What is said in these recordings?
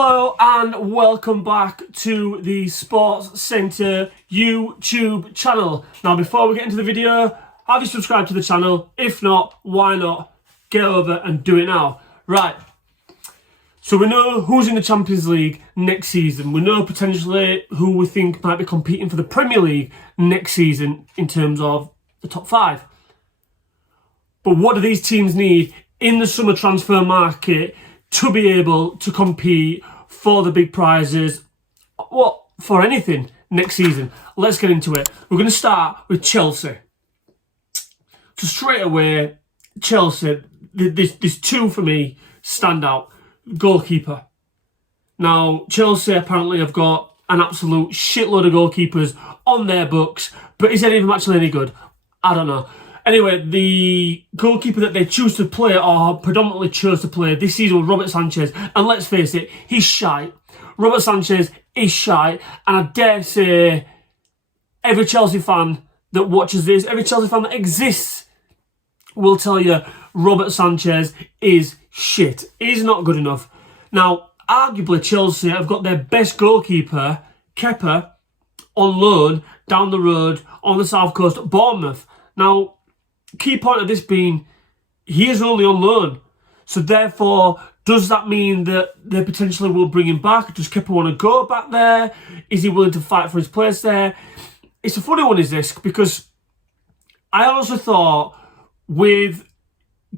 Hello and welcome back to the Sports Centre YouTube channel. Now before we get into the video, have you subscribed to the channel? If not, why not? Get over and do it now. Right, so we know who's in the Champions League next season. We know potentially who we think might be competing for the Premier League next season in terms of the top five. But what do these teams need in the summer transfer market to be able to compete for the big prizes, for anything next season? Let's get into it. We're going to start with Chelsea. So straight away, Chelsea, there's two for me stand out. Goalkeeper. Now, Chelsea apparently have got an absolute shitload of goalkeepers on their books, but is any of them actually any good? I don't know. Anyway, the goalkeeper that they choose to play, or predominantly chose to play this season, was Robert Sanchez. And let's face it, he's shite. Robert Sanchez is shite. And I dare say every Chelsea fan that watches this, every Chelsea fan that exists, will tell you Robert Sanchez is shit. He's not good enough. Now, arguably Chelsea have got their best goalkeeper, Kepa, on loan down the road on the south coast at Bournemouth. Now, key point of this being, he is only on loan. So therefore, does that mean that they potentially will bring him back? Does Kepa want to go back there? Is he willing to fight for his place there? It's a funny one, is this, because I also thought with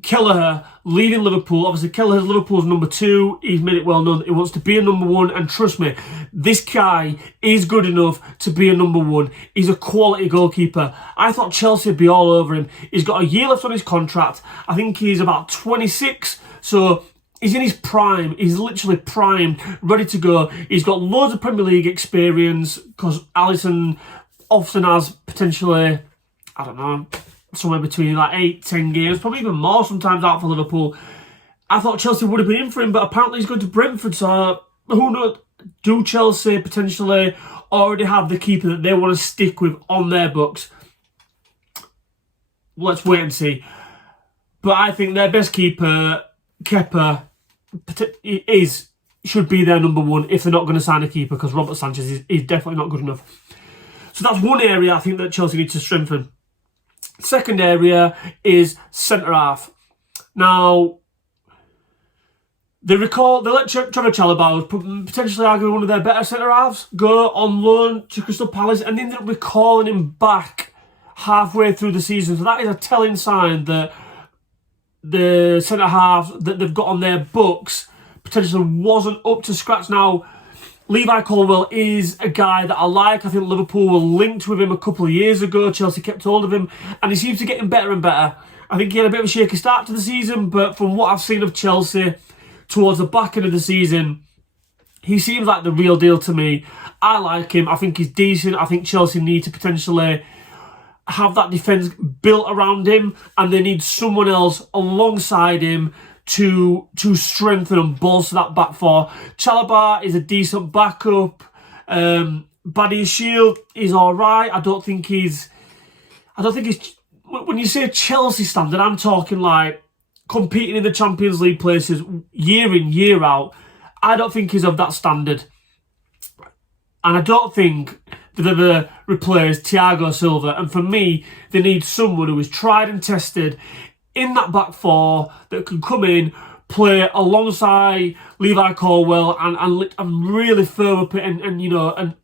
Kelleher leaving Liverpool, obviously Kelleher's Liverpool's number 2, he's made it well known that he wants to be a number 1, and trust me, this guy is good enough to be a number 1. He's a quality goalkeeper. I thought Chelsea would be all over him. He's got a year left on his contract. I think he's about 26, so he's in his prime. He's literally primed, ready to go. He's got loads of Premier League experience, because Alisson often has potentially, I don't know, somewhere between like 8-10 games, probably even more sometimes out for Liverpool. I thought Chelsea would have been in for him, but apparently he's going to Brentford, so who knows? Do Chelsea potentially already have the keeper that they want to stick with on their books? Let's wait and see. But I think their best keeper, Kepa, should be their number 1 if they're not going to sign a keeper, because Robert Sanchez is definitely not good enough. So that's one area I think that Chelsea need to strengthen. Second area is centre-half. Now, they let Trevor Chalobah, potentially arguably one of their better centre-halves, go on loan to Crystal Palace, and they ended up recalling him back halfway through the season. So that is a telling sign that the centre-half that they've got on their books potentially wasn't up to scratch. Now, Levi Colwill is a guy that I like. I think Liverpool were linked with him a couple of years ago. Chelsea kept hold of him, and he seems to get him better and better. I think he had a bit of a shaky start to the season, but from what I've seen of Chelsea towards the back end of the season, he seems like the real deal to me. I like him. I think he's decent. I think Chelsea need to potentially have that defence built around him, and they need someone else alongside him to strengthen and bolster that back four. Chalobah is a decent backup. Buddy Shield is alright. I don't think he's when you say Chelsea standard, I'm talking like competing in the Champions League places year in, year out. I don't think he's of that standard. And I don't think they've ever replaced Thiago Silva. And for me, they need someone who is tried and tested in that back four that can come in, play alongside Levi Colwill and really firm up it and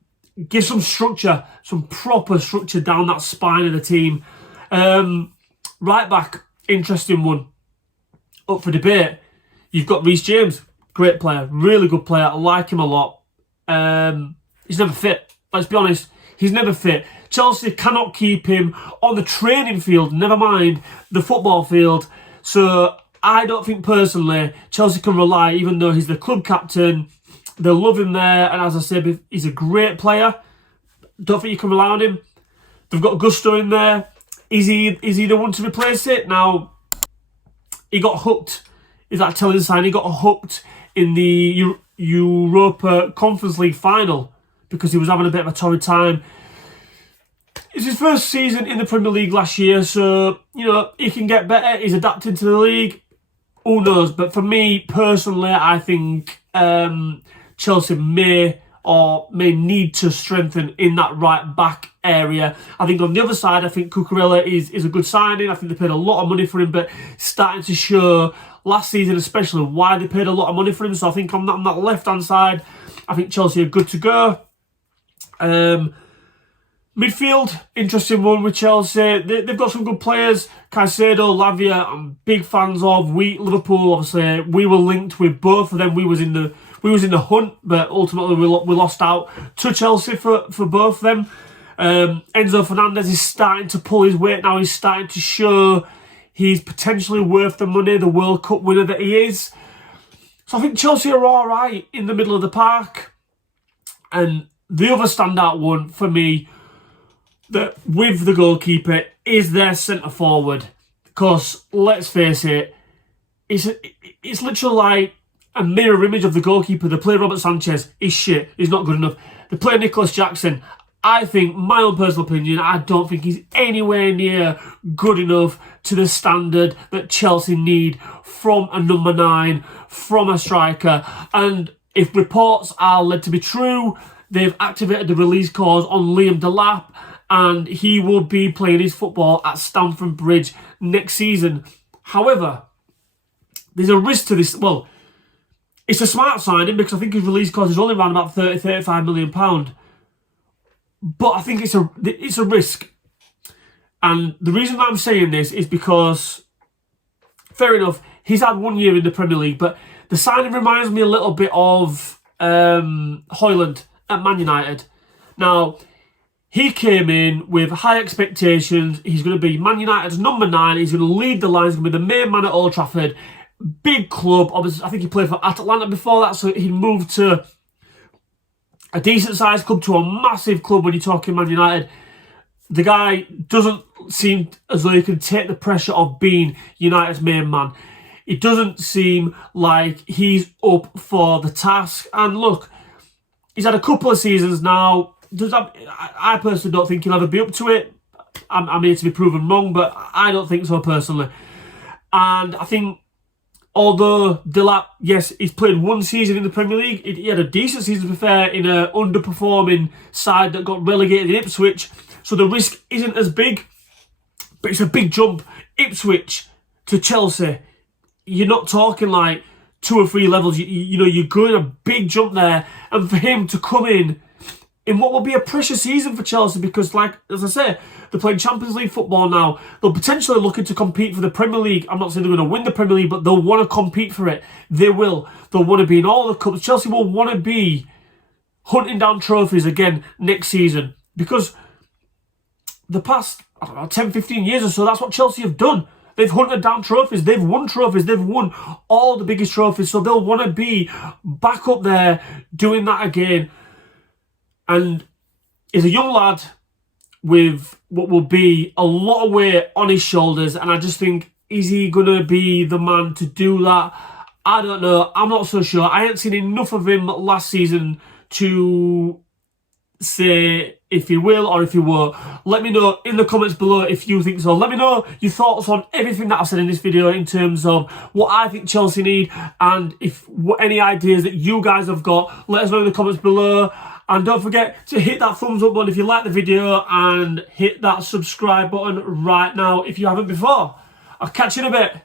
give some structure, some proper structure down that spine of the team. Right back, interesting one. Up for debate. You've got Reece James, great player, really good player. I like him a lot. He's never fit. Let's be honest, he's never fit. Chelsea cannot keep him on the training field, never mind the football field. So I don't think personally Chelsea can rely, even though he's the club captain, they love him there, and as I said, he's a great player. Don't think you can rely on him. They've got Gusto in there. Is he the one to replace it? Now, he got hooked. Is that telling sign? He got hooked in the Europa Conference League final because he was having a bit of a torrid time. It's his first season in the Premier League last year, so, he can get better. He's adapting to the league. Who knows? But for me, personally, I think Chelsea may need to strengthen in that right back area. I think on the other side, I think Cucurella is a good signing. I think they paid a lot of money for him, but starting to show last season especially why they paid a lot of money for him. So I think on that left-hand side, I think Chelsea are good to go. Midfield, interesting one with Chelsea. They've got some good players. Caicedo, Lavia, I'm big fans of. Liverpool, obviously, we were linked with both of them. We was in the hunt, but ultimately we lost out to Chelsea for both of them. Enzo Fernandez is starting to pull his weight now. He's starting to show he's potentially worth the money, the World Cup winner that he is. So I think Chelsea are all right in the middle of the park. And the other standout one for me, that with the goalkeeper, is their centre forward. Because let's face it, it's literally like a mirror image of the goalkeeper. They play Robert Sanchez, he's shit, he's not good enough. They play Nicholas Jackson. I think, my own personal opinion, I don't think he's anywhere near good enough to the standard that Chelsea need from a number 9, from a striker. And if reports are led to be true, they've activated the release clause on Liam Delap, and he will be playing his football at Stamford Bridge next season. However, there's a risk to this. Well, it's a smart signing because I think his release clause is only around about £30-35 million. But I think it's a risk. And the reason that I'm saying this is because, fair enough, he's had 1 year in the Premier League, but the signing reminds me a little bit of Højlund at Man United. Now, he came in with high expectations. He's going to be Man United's number 9. He's going to lead the line. He's going to be the main man at Old Trafford. Big club. Obviously, I think he played for Atalanta before that, so he moved to a decent-sized club to a massive club when you're talking Man United. The guy doesn't seem as though he can take the pressure of being United's main man. It doesn't seem like he's up for the task. And look, he's had a couple of seasons now. I personally don't think he'll ever be up to it. I'm here to be proven wrong, but I don't think so personally. And I think, although Delap, yes, he's played 1 season in the Premier League. He had a decent season, to be fair, in an underperforming side that got relegated in Ipswich. So the risk isn't as big, but it's a big jump. Ipswich to Chelsea, you're not talking like 2 or 3 levels. You're going a big jump there. And for him to come in what will be a precious season for Chelsea, because, like, as I say, they're playing Champions League football now. They're potentially looking to compete for the Premier League. I'm not saying they're going to win the Premier League, but they'll want to compete for it. They will. They'll want to be in all the cups. Chelsea will want to be hunting down trophies again next season, because the past, 10, 15 years or so, that's what Chelsea have done. They've hunted down trophies. They've won trophies. They've won all the biggest trophies. So they'll want to be back up there doing that again. And he's a young lad with what will be a lot of weight on his shoulders. And I just think, is he going to be the man to do that? I don't know. I'm not so sure. I ain't seen enough of him last season to say if he will or if he won't. Let me know in the comments below if you think so. Let me know your thoughts on everything that I've said in this video in terms of what I think Chelsea need, and if any ideas that you guys have got, let us know in the comments below. And don't forget to hit that thumbs up button if you like the video, and hit that subscribe button right now if you haven't before. I'll catch you in a bit.